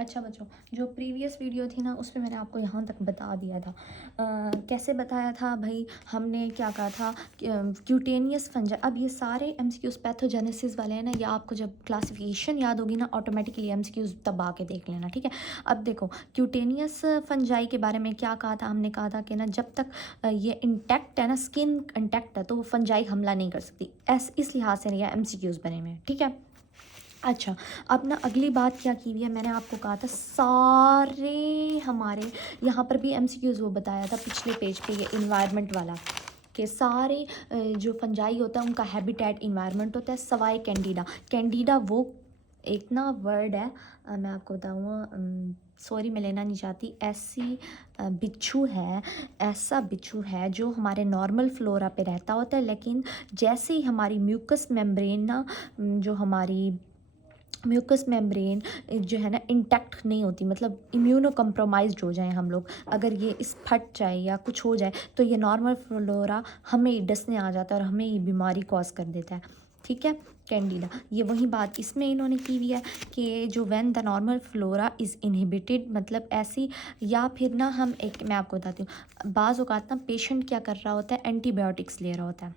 अच्छा बच्चों, जो प्रीवियस वीडियो थी ना उसमें मैंने आपको यहाँ तक बता दिया था। कैसे बताया था भाई, हमने क्या कहा था क्यूटेनियस फंजाई। अब ये सारे एमसीक्यूज पैथोजेनेसिस वाले हैं ना, या आपको जब क्लासिफिकेशन याद होगी ना ऑटोमेटिकली एमसीक्यूज तब आके देख लेना, ठीक है। अब देखो क्यूटेनियस फंजाई के बारे में क्या कहा था, हमने कहा था कि ना जब तक ये इंटैक्ट है ना, स्किन इंटैक्ट है, तो वो फंजाई हमला नहीं कर सकती। इस लिहाज से ये एमसीक्यूज बने हुए हैं, ठीक है। अच्छा, अब ना अगली बात क्या की हुई है, मैंने आपको कहा था सारे हमारे यहाँ पर भी एमसीक्यूज़ वो बताया था पिछले पेज पे, ये इन्वायरमेंट वाला, कि सारे जो फंजाई होता है उनका हैबिटेट इन्वायरमेंट होता है, सवाए कैंडिडा। कैंडिडा वो एक ना वर्ड है, मैं आपको बताऊँ, सॉरी मैं लेना नहीं चाहती, ऐसी बिच्छू है, ऐसा बिच्छू है जो हमारे नॉर्मल फ्लोरा पे रहता होता है, लेकिन जैसे ही हमारी म्यूकस मेम्ब्रेन ना, जो हमारी म्यूकस मेम्ब्रेन जो है ना इंटैक्ट नहीं होती, मतलब इम्यूनो कम्प्रोमाइज्ड हो जाए हम लोग, अगर ये इस फट जाए या कुछ हो जाए तो ये नॉर्मल फ्लोरा हमें ही डसने आ जाता है और हमें ही बीमारी कॉज कर देता है, ठीक है। कैंडिडा, ये वही बात इसमें इन्होंने की हुई है कि जो when the normal flora is inhibited, मतलब ऐसी, या फिर ना हम एक, मैं आपको बताती हूँ, बाज़ औक़ात ना पेशेंट क्या कर रहा होता है, एंटीबायोटिक्स ले रहा होता है।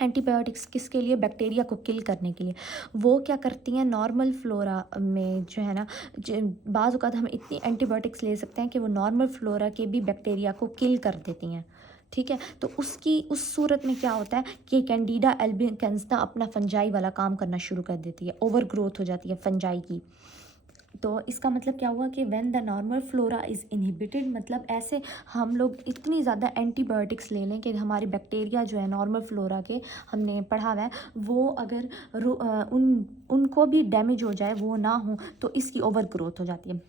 एंटीबायोटिक्स किसके लिए, बैक्टीरिया को किल करने के लिए। वो क्या करती हैं नॉर्मल फ्लोरा में जो है ना, बाज़ औक़ात हम इतनी एंटीबायोटिक्स ले सकते हैं कि वो नॉर्मल फ्लोरा के भी बैक्टीरिया को किल कर देती हैं, ठीक है। तो उसकी उस सूरत में क्या होता है कि कैंडिडा एल्बिकेंस ना अपना फंजाई वाला काम करना शुरू कर देती है, ओवर ग्रोथ हो जाती है फंजाई की। तो इसका मतलब क्या हुआ कि when the normal flora is inhibited, मतलब ऐसे हम लोग इतनी ज़्यादा एंटीबायोटिक्स ले लें कि हमारी बैक्टीरिया जो है नॉर्मल फ्लोरा के, हमने पढ़ा हुआ है, वो अगर उनको भी डैमेज हो जाए, वो ना हो, तो इसकी ओवर ग्रोथ हो जाती है,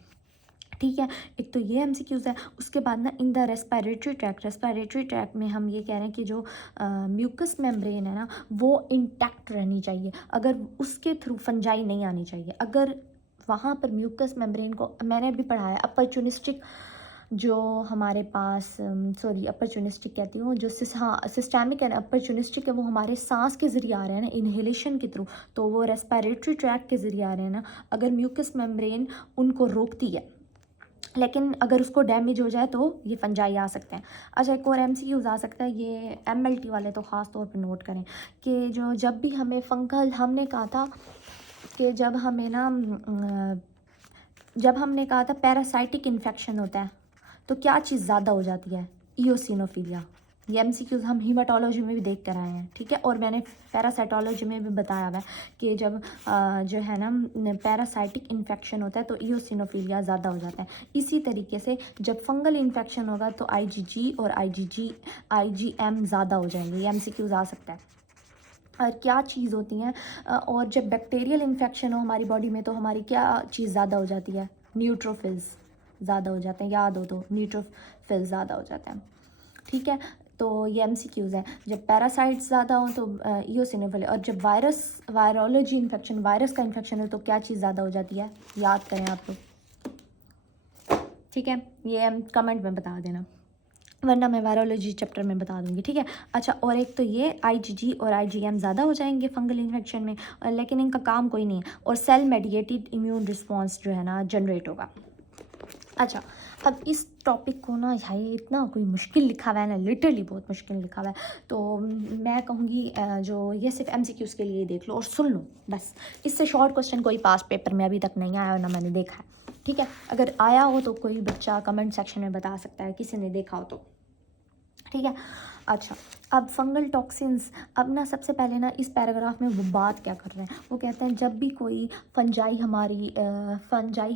ठीक है। एक तो ये एमसीक्यूज़ है। उसके बाद ना इन द रेस्पिरेटरी ट्रैक में हम ये कह रहे हैं कि जो म्यूकस मेम्ब्रेन है ना, वो इंटैक्ट रहनी चाहिए, अगर उसके थ्रू फंजाई नहीं आनी चाहिए। अगर वहाँ पर म्यूकस मेम्ब्रेन को, मैंने भी पढ़ा है, अपॉर्चुनिस्टिक जो हमारे पास, सॉरी अपॉर्चुनिस्टिक कहती हूँ, जो सिस्टैमिक है ना, अपॉर्चुनिस्टिक है, वो हमारे सांस के ज़रिए आ रहे हैं ना, इन्हेलेशन के थ्रू, तो वो रेस्पिरेटरी ट्रैक के ज़रिए आ रहे हैं ना। अगर म्यूकस मेम्ब्रेन उनको रोकती है, लेकिन अगर उसको डैमेज हो जाए तो ये फंजाई आ सकते हैं। अच्छा, एक और एमसीक्यूज़ आ सकता है, ये एमएलटी वाले तो ख़ास तौर पे नोट करें कि जो जब भी हमें फंगल, हमने कहा था कि जब हमें ना जब हमने कहा था पैरासाइटिक इन्फेक्शन होता है तो क्या चीज़ ज़्यादा हो जाती है, इयोसिनोफिलिया। ये एमसीक्यूज़ हम हीमाटोलॉजी में भी देख कर आए हैं, ठीक है। और मैंने पैरासाइटोलॉजी में भी बताया हुआ है कि जब जो है ना पैरासाइटिक इन्फेक्शन होता है तो इयोसिनोफिलिया ज़्यादा हो जाता है। इसी तरीके से जब फंगल इन्फेक्शन होगा तो आईजीजी और आईजीएम ज़्यादा हो जाएंगे, ये एमसीक्यूज़ आ सकता है। और क्या चीज़ होती हैं, और जब बैक्टीरियल इन्फेक्शन हो हमारी बॉडी में तो हमारी क्या चीज़ ज़्यादा हो जाती है, न्यूट्रोफिल्स ज़्यादा हो जाते हैं, याद हो तो न्यूट्रोफिल्स ज़्यादा हो जाते हैं, ठीक है। तो ये एमसीक्यूज़ हैं। जब पैरासाइट्स ज़्यादा हो तो इयोसिनोफिल, और जब वायरोलॉजी इन्फेक्शन, वायरस का इन्फेक्शन हो तो क्या चीज़ ज़्यादा हो जाती है, याद करें आप लोग, ठीक है। ये कमेंट में बता देना, वरना मैं वायरोलॉजी चैप्टर में बता दूंगी, ठीक है। अच्छा, और एक तो ये आईजीजी और आईजीएम ज़्यादा हो जाएंगे फंगल इन्फेक्शन में, लेकिन इनका काम कोई नहीं है, और सेल मेडिएटेड इम्यून रिस्पॉन्स जो है ना जनरेट होगा। अच्छा, अब इस टॉपिक को ना, भाई इतना कोई मुश्किल लिखा हुआ है ना, लिटरली बहुत मुश्किल लिखा हुआ है, तो मैं कहूँगी जो ये सिर्फ एमसीक्यूज़ के लिए देख लो और सुन लो बस। इससे शॉर्ट क्वेश्चन कोई पास पेपर में अभी तक नहीं आया और ना मैंने देखा है, ठीक है। अगर आया हो तो कोई बच्चा कमेंट सेक्शन में बता सकता है, किसी ने देखा हो तो, ठीक है। अच्छा, अब फंगल टॉक्सिन्स, अब ना सबसे पहले ना इस पैराग्राफ में वो बात क्या कर रहे हैं, वो कहते हैं जब भी कोई फंजाई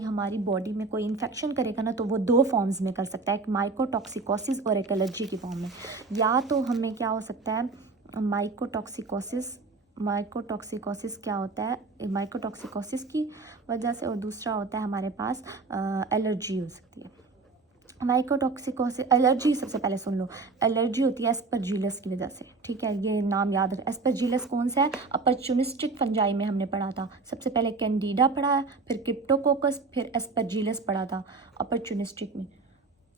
हमारी बॉडी में कोई इन्फेक्शन करेगा ना, तो वो दो फॉर्म्स में कर सकता है, एक माइकोटॉक्सिकोसिस और एक एलर्जी की फॉर्म में। या तो हमें क्या हो सकता है, माइकोटॉक्सिकोसिस क्या होता है, माइकोटॉक्सिकोसिस की वजह से, और दूसरा होता है हमारे पास एलर्जी हो सकती है। माइकोटॉक्सिकोसिस, एलर्जी सबसे पहले सुन लो, एलर्जी होती है एस्परजिलस की वजह से, ठीक है। ये नाम याद रख, एस्परजिलस कौन सा है, अपॉर्चुनिस्टिक फंजाई में हमने पढ़ा था, सबसे पहले कैंडिडा पढ़ा है, फिर क्रिप्टोकोकस, फिर एस्परजिलस पढ़ा था अपॉर्चुनिस्टिक में।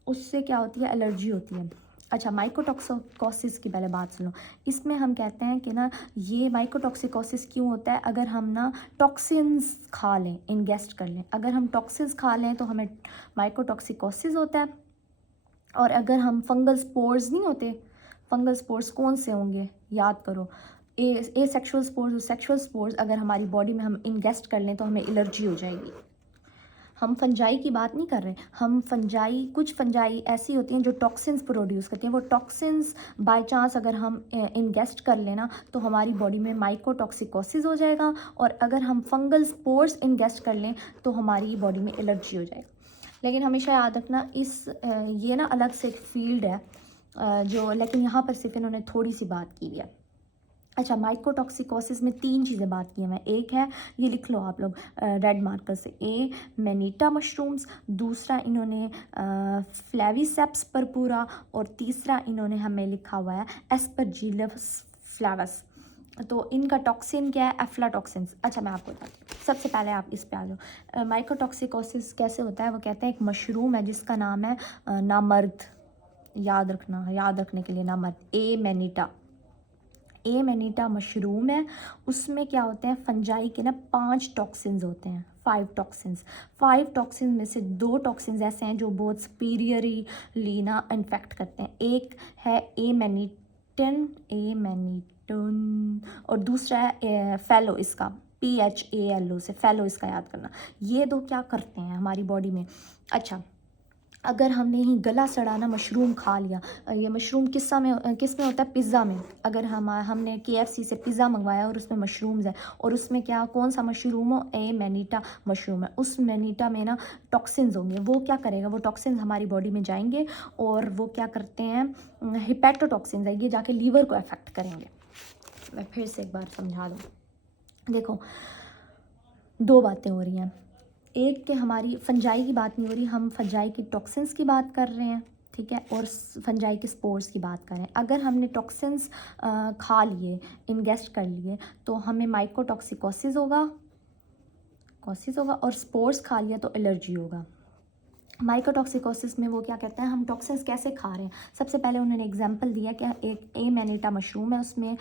उससे क्या होती है, एलर्जी होती है। अच्छा, माइकोटॉक्सिकोसिस की पहले बात सुनो। इसमें हम कहते हैं कि ना ये माइकोटॉक्सिकोसिस क्यों होता है, अगर हम ना टॉक्सिन्स खा लें, इंगेस्ट कर लें। अगर हम टॉक्सिन्स खा लें तो हमें माइकोटॉक्सिकोसिस होता है। और अगर हम फंगल स्पोर्स नहीं होते, फंगल स्पोर्स कौन से होंगे याद करो, ए सेक्शुअल स्पोर्स और सेक्शुअल स्पोर्स अगर हमारी बॉडी में हम इंगेस्ट कर लें तो हमें एलर्जी हो जाएगी। हम फंजाई की बात नहीं कर रहे, हम फंजाई, कुछ फंजाई ऐसी होती हैं जो टॉक्सिन्स प्रोड्यूस करती हैं। वो टॉक्सिन्स बाय चांस अगर हम इंगेस्ट कर लेना तो हमारी बॉडी में माइकोटॉक्सिकोसिस हो जाएगा। और अगर हम फंगल स्पोर्स इंगेस्ट कर लें तो हमारी बॉडी में एलर्जी हो जाएगा। लेकिन हमेशा याद रखना ये ना अलग से एक फील्ड है जो, लेकिन यहाँ पर सिर्फ इन्होंने थोड़ी सी बात की हुई है। अच्छा, माइकोटॉक्सिकोसिस में 3 चीज़ें बात की हैं मैं। एक है, ये लिख लो आप लोग रेड मार्कर से, ए मैनीटा मशरूम्स, दूसरा इन्होंने फ्लेविसेप्स परपूरा, और तीसरा इन्होंने हमें लिखा हुआ है एस्परजिलस फ्लेवस। तो इनका टॉक्सिन क्या है, एफ्लाटॉक्सिन्स। अच्छा, मैं आपको बताती हूँ। सबसे पहले आप इस पे आ जाओ। माइकोटॉक्सिकोसिस कैसे होता है, वो कहते हैं एक मशरूम है जिसका नाम है नामर्द। याद रखना, याद रखने के लिए नामर्द, ए मैनीटा मशरूम है। उसमें क्या होते हैं, फंजाई के ना 5 टॉक्सिन्स होते हैं, 5 टॉक्सिन्स। 5 टॉक्सिन्स में से 2 टॉक्सिन्स ऐसे हैं जो बहुत सुपीरियरली ना इन्फेक्ट करते हैं। एक है ए मैनीटन, और दूसरा है फेलो, इसका PHALO से फेलो, इसका याद करना। ये 2 क्या करते हैं हमारी बॉडी में। अच्छा, अगर हमने ही गला सड़ाना मशरूम खा लिया, ये मशरूम किस में होता है, पिज़्ज़ा में। अगर हमने KFC से पिज़्ज़ा मंगवाया और उसमें मशरूम्स है, और उसमें क्या, कौन सा मशरूम हो, ए मैनीटा मशरूम है, उस मैनीटा में ना टॉक्सिन्स होंगे। वो क्या करेगा, वो टॉक्सिन्स हमारी बॉडी में जाएंगे और वो क्या करते हैं, हिपैटोटॉक्सिन्स है, ये जाके लीवर को अफेक्ट करेंगे। मैं फिर से एक बार समझा दूँ। देखो, 2 बातें हो रही हैं। एक कि हमारी फंजाई की बात नहीं हो रही, हम फंजाई की टॉक्सिन्स की बात कर रहे हैं, ठीक है, और फंजाई के स्पोर्स की बात कर रहे हैं। अगर हमने टॉक्सिन्स खा लिए, इंगेस्ट कर लिए, तो हमें माइकोटॉक्सिकोसिस होगा, और स्पोर्स खा लिया तो एलर्जी होगा। माइकोटॉक्सिकोसिस में वो क्या कहते हैं, हम टॉक्सिन्स कैसे खा रहे हैं। सबसे पहले उन्होंने एग्जांपल दिया कि एक ए मैनीटा मशरूम है, उसमें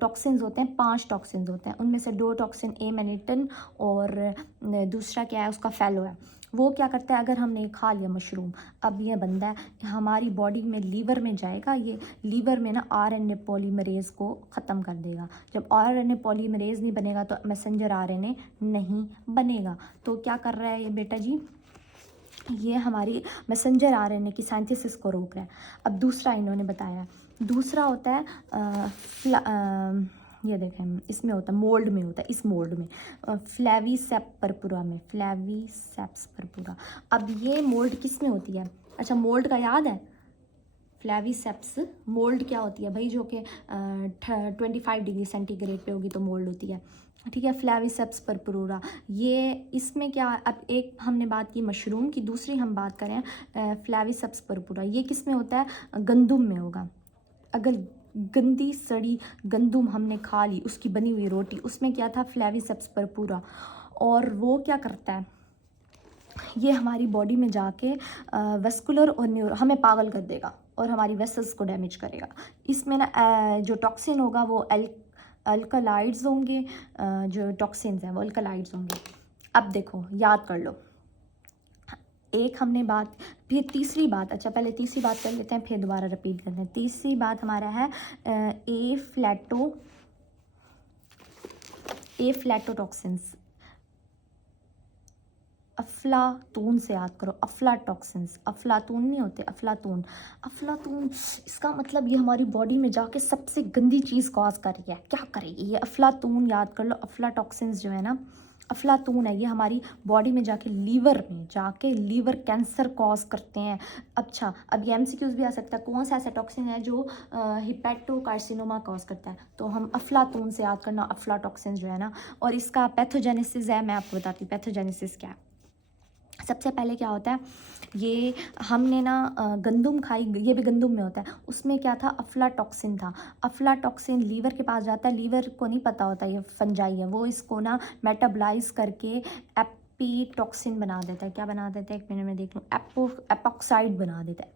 टॉक्सिन्स होते हैं, 5 टॉक्सिन्स होते हैं। उनमें से 2 टॉक्सिन ए मैनीटन और दूसरा क्या है, उसका फेलो है। वो क्या करता है, अगर हमने खा लिया मशरूम, अब ये बंदा है हमारी बॉडी में, लीवर में जाएगा, ये लीवर में ना RNA पॉलीमरेज़ को ख़त्म कर देगा। जब RNA पॉलीमरेज़ नहीं बनेगा तो मैसेंजर RNA नहीं बनेगा। तो क्या कर रहा है ये बेटा जी, ये हमारी मैसेंजर RNA की सिंथेसिस को रोक रहा है। अब दूसरा इन्होंने बताया, दूसरा होता है ये देखें, इसमें होता है, मोल्ड में होता है, इस मोल्ड में फ्लेविसेप्स परपुरा में, फ्लेविसेप्स परपुरा। अब ये मोल्ड किस में होती है, अच्छा मोल्ड का याद है, फ्लेविसेप्स मोल्ड क्या होती है भाई, जो कि 25 डिग्री सेंटीग्रेड पे होगी तो मोल्ड होती है, ठीक है, फ्लेविसेप्स परपुरा। ये इसमें क्या, अब एक हमने बात की मशरूम की, दूसरी हम बात करें फ्लेविसेप्स परपुरा। ये किस में होता है, गंदुम में होगा। अगर गंदी सड़ी गंदुम हमने खा ली, उसकी बनी हुई रोटी, उसमें क्या था, फ्लेविसेप्स परपुरा। और वो क्या करता है, ये हमारी बॉडी में जाके वेस्कुलर और न्यूरो, हमें पागल कर देगा और हमारी वेसल्स को डैमेज करेगा। इसमें ना जो टॉक्सिन होगा वो अल्कलाइड्स होंगे, जो टॉक्सिन्स हैं वो अल्कलाइड्स होंगे। अब देखो, याद कर लो, एक हमने बात, फिर तीसरी बात, अच्छा पहले तीसरी बात कर लेते हैं, फिर दोबारा रिपीट करते हैं। तीसरी बात हमारा है एफ्लैटोटॉक्सिन्स। अफलातून से याद करो, अफलाटॉक्सिन्स, अफलातून नहीं होते, अफलातून। अफलातून, इसका मतलब ये हमारी बॉडी में जाके सबसे गंदी चीज़ कॉज कर रही है, क्या करेगी ये, अफलातून याद कर लो। अफलाटॉक्सिन्स जो है ना, अफलातून है, ये हमारी बॉडी में जाके लीवर कैंसर कॉज करते हैं। अच्छा, अब ये MCQs भी आ सकता है, कौन सा ऐसा टॉक्सिन है जो हिपैटोकार्सिनोमा कॉज करता है, तो हम अफलातून से याद करना, अफलाटॉक्सिन्स जो है ना। और इसका पैथोजेनेसिस है, मैं आपको बताती हूँ पैथोजेनेसिस क्या है। सबसे पहले क्या होता है, ये हमने ना गंदुम खाई, ये भी गंदुम में होता है, उसमें क्या था, अफलाटॉक्सिन था। अफलाटॉक्सिन लीवर के पास जाता है, लीवर को नहीं पता होता ये फंजाई है, वो इसको ना मेटाबलाइज करके एपीटॉक्सिन बना देता है। क्या बना देता है, एक मिनट में देख लूँ, एपोक्साइड बना देता है,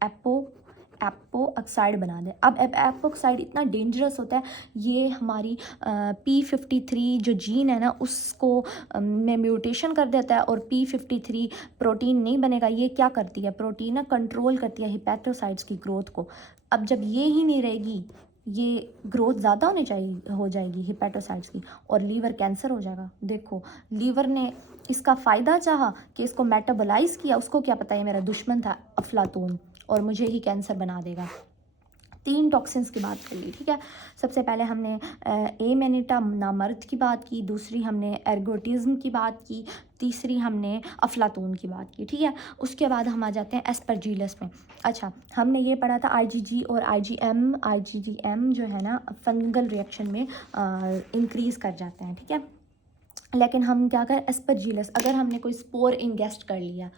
एपो ऑक्साइड बना दें। अब एपो ऑक्साइड इतना डेंजरस होता है, ये हमारी P53 जो जीन है ना उसको में म्यूटेशन कर देता है, और P53 प्रोटीन नहीं बनेगा। ये क्या करती है, प्रोटीन ना कंट्रोल करती है हिपैटोसाइट्स की ग्रोथ को। अब जब ये ही नहीं रहेगी, ये ग्रोथ ज़्यादा हो जाएगी हिपैटोसाइट्स की, और लीवर कैंसर हो जाएगा। देखो, लीवर ने इसका फ़ायदा चाहा कि इसको मेटाबोलाइज किया, उसको क्या पता है मेरा दुश्मन था अफलातून और मुझे ही कैंसर बना देगा। 3 टॉक्सिन्स की बात कर ली, ठीक है। सबसे पहले हमने एमेनिटा नामर्द की बात की, दूसरी हमने एर्गोटिज्म की बात की, तीसरी हमने अफलातून की बात की, ठीक है। उसके बाद हम आ जाते हैं एस्परजिलस में। अच्छा, हमने ये पढ़ा था आईजीजी और आईजीजीएम जो है ना फंगल रिएक्शन में इंक्रीज़ कर जाते हैं, ठीक है। लेकिन हम क्या करें, एस्परजिलस अगर हमने कोई स्पोर इंगेस्ट कर लिया,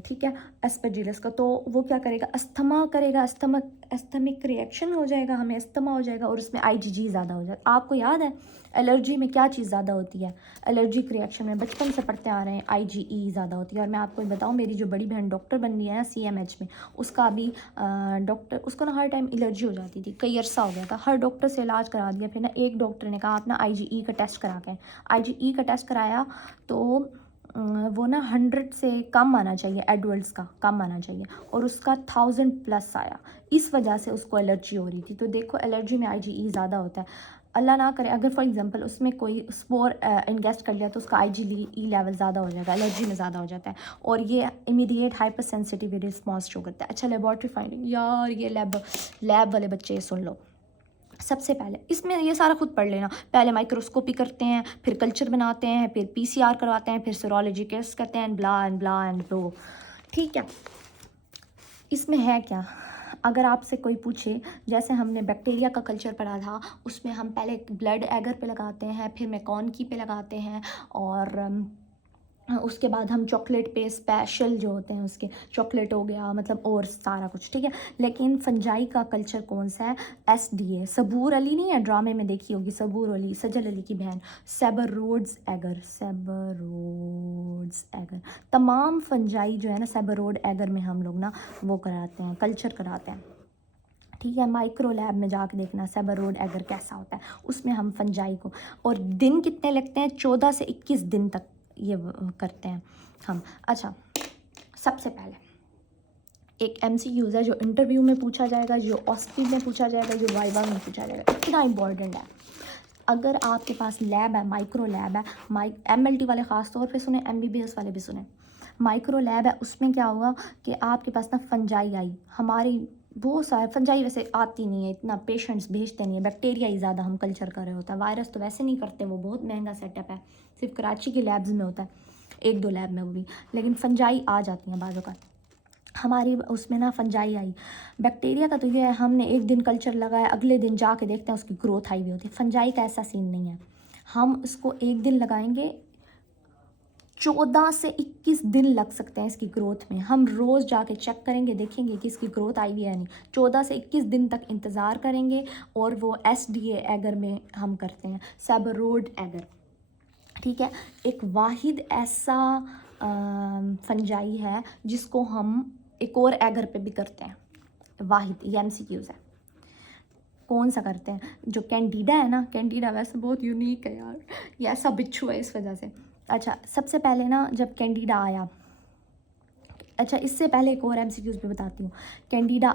ठीक है, एस्परजिलस का, तो वो क्या करेगा, अस्थमा करेगा, अस्थमिक रिएक्शन हो जाएगा, हमें अस्थमा हो जाएगा, और उसमें आईजीजी ज़्यादा हो जाएगा। आपको याद है एलर्जी में क्या चीज़ ज़्यादा होती है, एलर्जिक रिएक्शन में बचपन से पढ़ते आ रहे हैं आईजीई ज़्यादा होती है। और मैं आपको बताऊँ, मेरी जो बड़ी बहन डॉक्टर बन रही है ना सीएमएच में, उसका अभी डॉक्टर, उसको ना हर टाइम एलर्जी हो जाती थी, कई अरसा हो गया था, हर डॉक्टर से इलाज करा दिया, फिर ना एक डॉक्टर ने कहा आप ना आईजीई का टेस्ट करा के, आईजीई का टेस्ट कराया तो वो ना 100 से कम आना चाहिए, एडल्ट्स का कम आना चाहिए, और उसका 1000+ आया। इस वजह से उसको एलर्जी हो रही थी। तो देखो, एलर्जी में आईजीई ज़्यादा होता है। अल्लाह ना करे अगर फॉर एग्जांपल उसमें कोई स्पोर इंगेस्ट कर लिया तो उसका आईजीई लेवल ज़्यादा हो जाएगा, एलर्जी में ज़्यादा हो जाता है, और ये immediate hyper sensitivity response show करता है। अच्छा, लेबॉर्ट्री फाइंडिंग, यार ये लैब वाले बच्चे सुन लो। सबसे पहले इसमें ये सारा खुद पढ़ लेना, पहले माइक्रोस्कोपी करते हैं, फिर कल्चर बनाते हैं, फिर पीसीआर करवाते हैं, फिर सीरोलॉजी टेस्ट करते हैं, ब्ला एंड ब्रो, ठीक है। इसमें है क्या, अगर आपसे कोई पूछे, जैसे हमने बैक्टीरिया का कल्चर पढ़ा था, उसमें हम पहले ब्लड एगर पे लगाते हैं, फिर मैकॉनकी पे लगाते हैं, और उसके बाद हम चॉकलेट पे स्पेशल जो होते हैं उसके चॉकलेट हो गया, मतलब और सारा कुछ, ठीक है। लेकिन फंजाई का कल्चर कौन सा है, एसडीए, सबूर अली नहीं है, ड्रामे में देखी होगी सबूर अली, सजल अली की बहन, सेबरोड्स एगर, तमाम फंजाई जो है ना सेबरोड एगर में हम लोग ना वो कराते हैं, कल्चर कराते हैं, ठीक है। माइक्रो लैब में जाके देखना सेबरोड एगर कैसा होता है, उसमें हम फंजाई को, और दिन कितने लगते हैं, 14 से 21 दिन तक ये करते हैं हम। अच्छा, सबसे पहले एक MCQ है जो इंटरव्यू में पूछा जाएगा, जो ऑस्पी में पूछा जाएगा, जो वाइवा में पूछा जाएगा, इतना इंपॉर्टेंट है। अगर आपके पास लैब है, माइक्रो लैब है, MLT वाले ख़ास तौर पे सुने, MBBS वाले भी सुने, माइक्रो लैब है, उसमें क्या होगा कि आपके पास ना फंजाई आई, हमारी बहुत सारे फंजाई वैसे आती नहीं है, इतना पेशेंट्स भेजते नहीं है, बैक्टीरिया ही ज़्यादा हम कल्चर कर रहे होता है, वायरस तो वैसे नहीं करते, वो बहुत महंगा सेटअप है, सिर्फ कराची की लैब्स में होता है, 1-2 लैब में वो भी, लेकिन फंजाई आ जाती हैं बाज़ों का। हमारी उसमें ना फंजाई आई, बैक्टीरिया का तो ये है, हमने एक दिन कल्चर लगाया, अगले दिन जाके देखते हैं उसकी ग्रोथ आई हुई होती है। फंजाई का ऐसा सीन नहीं है, हम उसको एक दिन लगाएंगे, 14 से 21 दिन लग सकते हैं इसकी ग्रोथ में, हम रोज़ जाके चेक करेंगे, देखेंगे कि इसकी ग्रोथ आई हुई है नहीं, 14 से 21 दिन तक इंतज़ार करेंगे, और वो SDA एगर में हम करते हैं, सेबरोड एगर, ठीक है। एक वाहिद ऐसा फंजाई है जिसको हम एक और एगर पे भी करते हैं, वाहिद, ये MCQs है। कौन सा करते हैं, जो कैंडिडा है ना, कैंडिडा वैसे बहुत यूनिक है यार, ये ऐसा बिच्छू है इस वजह से। अच्छा, सबसे पहले ना जब कैंडिडा आया, अच्छा इससे पहले एक और MCQs भी बताती हूँ। कैंडिडा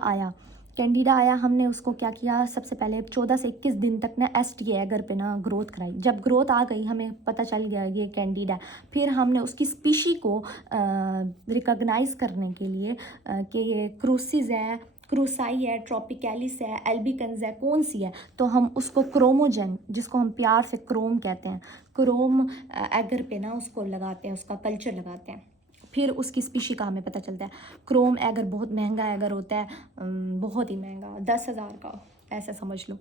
आया, हमने उसको क्या किया, सबसे पहले 14 से 21 दिन तक ना SDA एगर पे ना ग्रोथ कराई, जब ग्रोथ आ गई हमें पता चल गया ये कैंडिडा, फिर हमने उसकी स्पीशी को रिकॉग्नाइज करने के लिए कि ये क्रूसिस है, क्रूसाई है, ट्रॉपिकैलिस है, एल्बिकन्स है, कौन सी है, तो हम उसको क्रोमोजन, जिसको हम प्यार से क्रोम कहते हैं, क्रोम एगर पे ना उसको लगाते हैं, उसका कल्चर लगाते हैं, फिर उसकी स्पीशी का हमें पता चलता है। क्रोम एगर बहुत महंगा एगर होता है, बहुत ही महंगा, 10,000 का ऐसा समझ लो,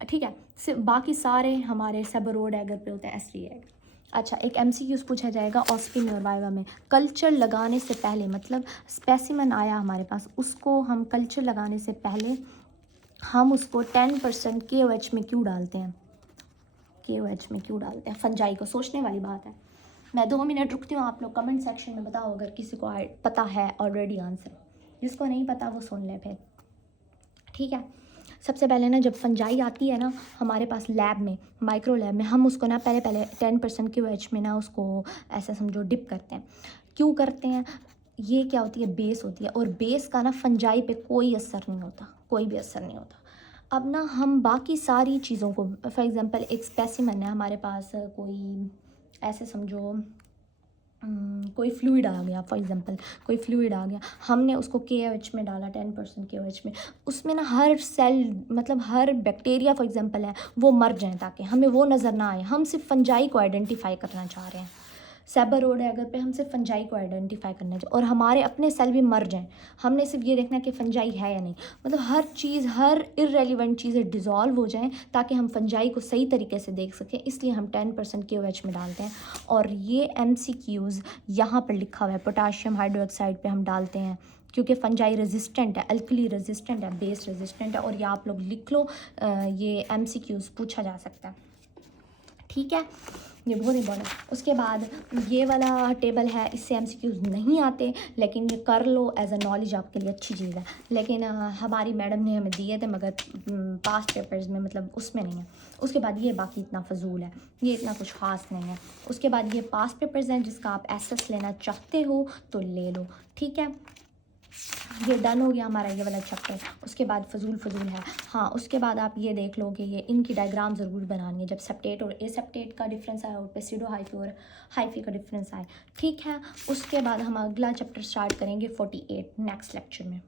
ठीक है। सिर्फ बाकी सारे हमारे सेबरोड एगर पे होते हैं, SDA एगर। अच्छा, एक MCQ पूछा जाएगा ऑस्पी में और वाइवा में, कल्चर लगाने से पहले, मतलब स्पेसिमन आया हमारे पास, उसको हम कल्चर लगाने से पहले हम उसको 10% KOH में क्यों डालते हैं, KOH में क्यों डालते हैं फंजाई को, सोचने वाली बात है। मैं 2 मिनट रुकती हूँ, आप लोग कमेंट सेक्शन में बताओ अगर किसी को पता है ऑलरेडी आंसर, जिसको नहीं पता वो सुन ले फिर। ठीक है। सबसे पहले ना जब फंजाई आती है ना हमारे पास लैब में, माइक्रो लैब में, हम उसको ना पहले 10% QH में ना उसको ऐसा समझो डिप करते हैं। क्यों करते हैं? ये क्या होती है, बेस होती है, और बेस का ना फंजाई पे कोई असर नहीं होता, कोई भी असर नहीं होता। अब ना हम बाकी सारी चीज़ों को, फॉर एग्ज़ाम्पल एक स्पेसिमन है हमारे पास, कोई ऐसे समझो कोई फ्लूइड आ गया, फॉर एग्जांपल कोई फ्लूइड आ गया, हमने उसको KOH में डाला, 10% KOH में, उसमें ना हर सेल मतलब हर बैक्टीरिया फॉर एग्जांपल है वो मर जाएं, ताकि हमें वो नज़र ना आए। हम सिर्फ फंजाई को आइडेंटिफाई करना चाह रहे हैं। सेबरोड है अगर पे, हम सिर्फ फंजाई को आइडेंटिफाई करना चाहिए, और हमारे अपने सेल भी मर जाएं, हमने सिर्फ ये देखना है कि फंजाई है या नहीं। मतलब हर चीज़, हर इररेलेवेंट चीज़ें डिज़ोल्व हो जाएं ताकि हम फंजाई को सही तरीके से देख सकें, इसलिए हम 10% KOH में डालते हैं। और ये MCQs यहाँ पर लिखा हुआ है, पोटाशियम हाइड्रोक्साइड पे हम डालते हैं क्योंकि फंजाई रेजिस्टेंट है, अल्कली रेजिस्टेंट है, बेस रेजिस्टेंट है। और ये आप लोग लिख लो, ये MCQs पूछा जा सकता है, ठीक है, ये बहुत इंपॉर्टेंट। उसके बाद ये वाला टेबल है, इससे MCQs नहीं आते, लेकिन ये कर लो एज अ नॉलेज, आपके लिए अच्छी चीज़ है। लेकिन हमारी मैडम ने हमें दिए थे, मगर पास्ट पेपर्स में मतलब उसमें नहीं है। उसके बाद ये बाकी इतना फजूल है, ये इतना कुछ ख़ास नहीं है। उसके बाद ये पास्ट पेपर्स हैं, जिसका आप SS लेना चाहते हो तो ले लो, ठीक है। ये डन हो गया हमारा ये वाला चैप्टर। उसके बाद फजूल है। हाँ, उसके बाद आप ये देख लो कि ये इनकी डायग्राम ज़रूर बनानी है, जब सेप्टेट और एसेप्टेट का डिफरेंस आया और पेसिडो हाइफी और हाइफी का डिफरेंस आए, ठीक है। उसके बाद हम अगला चैप्टर स्टार्ट करेंगे 48 नेक्स्ट लेक्चर में।